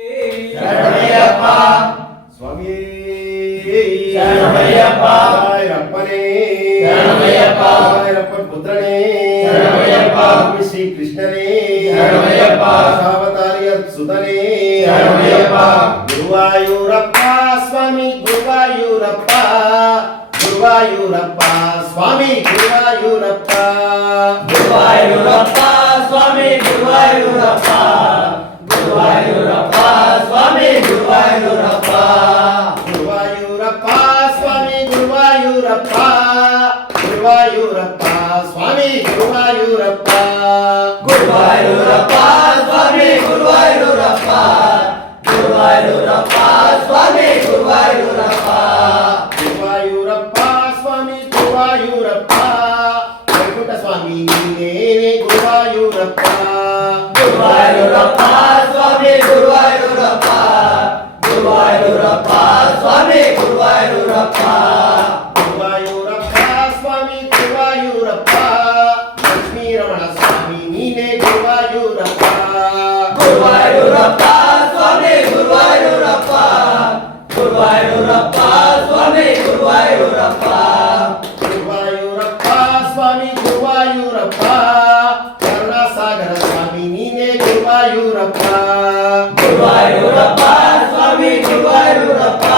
ಶರಣಮಯ್ಯಪ್ಪ ಸ್ವಾಮಿ ಶರಣಮಯ್ಯಪ್ಪ ರಪ್ಪನೇ ಶರಣಮಯ್ಯಪ್ಪ ರಪ್ಪನ ಪುತ್ರನೇ ಶರಣಮಯ್ಯಪ್ಪ ಶ್ರೀ ಕೃಷ್ಣನೇ ಶರಣಮಯ್ಯಪ್ಪ ಅವತಾರಿಯ ಸುತನೇ ಶರಣಮಯ್ಯಪ್ಪ ಗುರುವಾಯೂರಪ್ಪ ಸ್ವಾಮಿ ಗುರುವಾಯೂರಪ್ಪ ಗುರುವಾಯೂರಪ್ಪ ಸ್ವಾಮಿ ಗುರುವಾಯೂರಪ್ಪ ಗುರುವಾಯೂರಪ್ಪ ಸ್ವಾಮಿ ಗುರುವಾಯೂರಪ್ಪ ಗುರುವಾಯೂರಪ್ಪ ಸ್ವಾಮಿ ಗುರುವಾಯೂರಪ್ಪ ಗುರುವಾಯೂರಪ್ಪ ಸ್ವಾಮಿ ಗುರುವಾಯೂರಪ್ಪ ಗುರುವಾಯೂರಪ್ಪ ಸ್ವಾಮಿ ಗುರುವಾಯೂರಪ್ಪ ಗುರುವಾಯೂರಪ್ಪ ಸ್ವಾಮಿ ಗುರುವಾಯೂರಪ್ಪ ಗುರುವಾಯೂರಪ್ಪ ಸ್ವಾಮಿ ಗುರುವಾಯೂರಪ್ಪ ಗುರುವಾಯೂರಪ್ಪ ಸ್ವಾಮಿ ಗುರುವಾಯೂರಪ್ಪ ವೈಕುಂಠ ಸ್ವಾಮಿ ನೀನೇ ಗುರುವಾಯೂರಪ್ಪ ಗುರುವಾಯೂರಪ್ಪ ಸ್ವಾಮಿ ಗುರುವಾಯೂರಪ್ಪ ಗುರುವಾಯೂರಪ್ಪ ಸ್ವಾಮಿ ಗುರುವಾಯೂರಪ್ಪ ಗುರುವಾಯೂರಪ್ಪ ಸ್ವಾಮಿ ಗುರುವಾಯೂರಪ್ಪ ಲಕ್ಷ್ಮೀ ರಮಣ ಸ್ವಾಮಿ ನೀನೇ ಗುರುವಾಯೂರಪ್ಪ ಗುರುವಾಯೂರಪ್ಪ ಸ್ವಾಮಿ ಗುರುವಾಯೂರಪ್ಪ ಗುರುವಾಯೂರಪ್ಪ ಸ್ವಾಮಿ ಗುರುವಾಯೂರಪ್ಪ ಗುರುವಾಯೂರಪ್ಪ ಸ್ವಾಮಿ ಗುರುವಾಯೂರಪ್ಪ ಕರುಣಾಸಾಗರ ಸ್ವಾಮಿ ನೀನೇ ಗುರುವಾಯೂರಪ್ಪ ಗುರುವಾಯೂರಪ್ಪ ಸ್ವಾಮಿ ಗುರುವಾಯೂರಪ್ಪ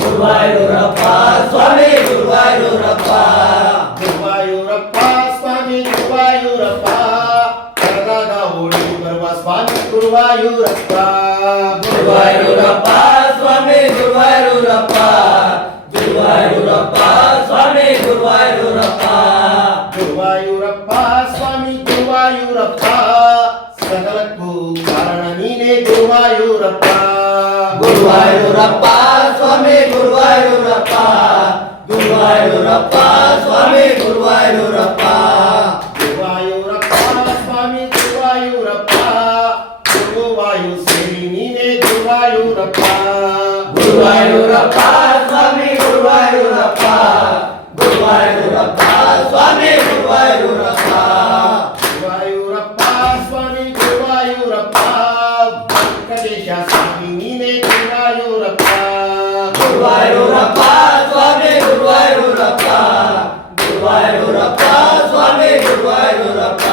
ಗುರುವಾಯೂರಪ್ಪ ಸ್ವಾಮಿ ಗುರುವಾಯೂರಪ್ಪ ಗುರುವಾಯೂರಪ್ಪ ಸ್ವಾಮಿ ಗುರುವಾಯೂರಪ್ಪ ಕರದಾಗ ಓಡಿ ಬರುವ ಸ್ವಾಮಿ ಗುರುವಾಯೂರಪ್ಪ ಗುರುವಾಯೂರಪ್ಪ ಸ್ವಾಮಿ ಗುರುವಾಯೂರಪ್ಪ ಗುರುವಾಯೂರಪ್ಪ ಸ್ವಾಮಿ ಗುರುವಾಯೂರಪ್ಪ ಗುರುವಾಯೂರಪ್ಪ ಸ್ವಾಮಿ ಗುರುವಾಯೂರಪ್ಪ ಸಕಲಕ್ಕೂ ಕಾರಣ ನೀನೇ ಗುರುವಾಯೂರಪ್ಪ ಗುರುವಾಯೂರಪ್ಪ ಸ್ವಾಮಿ ಗುರುವಾಯೂರಪ್ಪ ಗುರುವಾಯೂರಪ್ಪ ಸ್ವಾಮಿ ಗುರುವಾಯೂರಪ್ಪ ಗುರುವಾಯೂರಪ್ಪ ಸ್ವಾಮಿ ಗುರುವಾಯೂರಪ್ಪ ಗುರುವಾಯು ಸೇರಿ ನೀನೇ ಗುರುವಾಯೂರಪ್ಪ ಗುರುವಾಯೂರಪ್ಪ ಸ್ವಾಮಿ ಗುರುವಾಯೂರಪ್ಪ ಗುರುವಾಯೂರಪ್ಪ ಸ್ವಾಮಿ ಗುರುವಾಯೂರಪ್ಪ ಗುರುವಾಯೂರಪ್ಪ ಸ್ವಾಮಿ ಗುರುವಾಯೂರಪ್ಪ ವೆಂಕಟೇಶ ಸ್ವಾಮಿ ನೀನೇ ಗುರುವಾಯೂರಪ್ಪ ಗುರುವಾಯೂರಪ್ಪ ಸ್ವಾಮಿ ಗುರುವಾಯೂರಪ್ಪ ಗುರುವಾಯೂರಪ್ಪ ಸ್ವಾಮಿ ಗುರುವಾಯೂರಪ್ಪ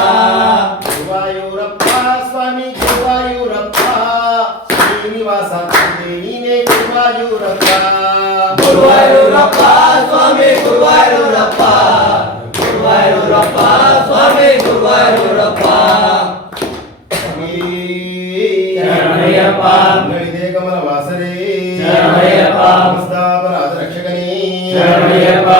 ಗುರುವಾಯೂರಪ್ಪ ಸ್ವಾಮಿ ಗುರುವಾಯೂರಪ್ಪ ಶ್ರೀನಿವಾಸ ತಂದೆ ನೀನೇ ಗುರುವಾಯೂರಪ್ಪ ಗುರುವಾಯೂರಪ್ಪ ಸ್ವಾಮಿ ಗುರುವಾಯೂರಪ್ಪ ಗುರುವಾಯೂರಪ್ಪ ಸ್ವಾಮಿ ಗುರುವಾಯೂರಪ್ಪ ಶರಣಮಯ್ಯಪ್ಪ ನಳಿದೆ ಕಮಲ ವಾಸನೆ ಶರಣಮಯ್ಯಪ್ಪ ನಮಸ್ತಾಪರಾಧ ರಕ್ಷಕನೇ ಶರಣಮಯ್ಯಪ್ಪ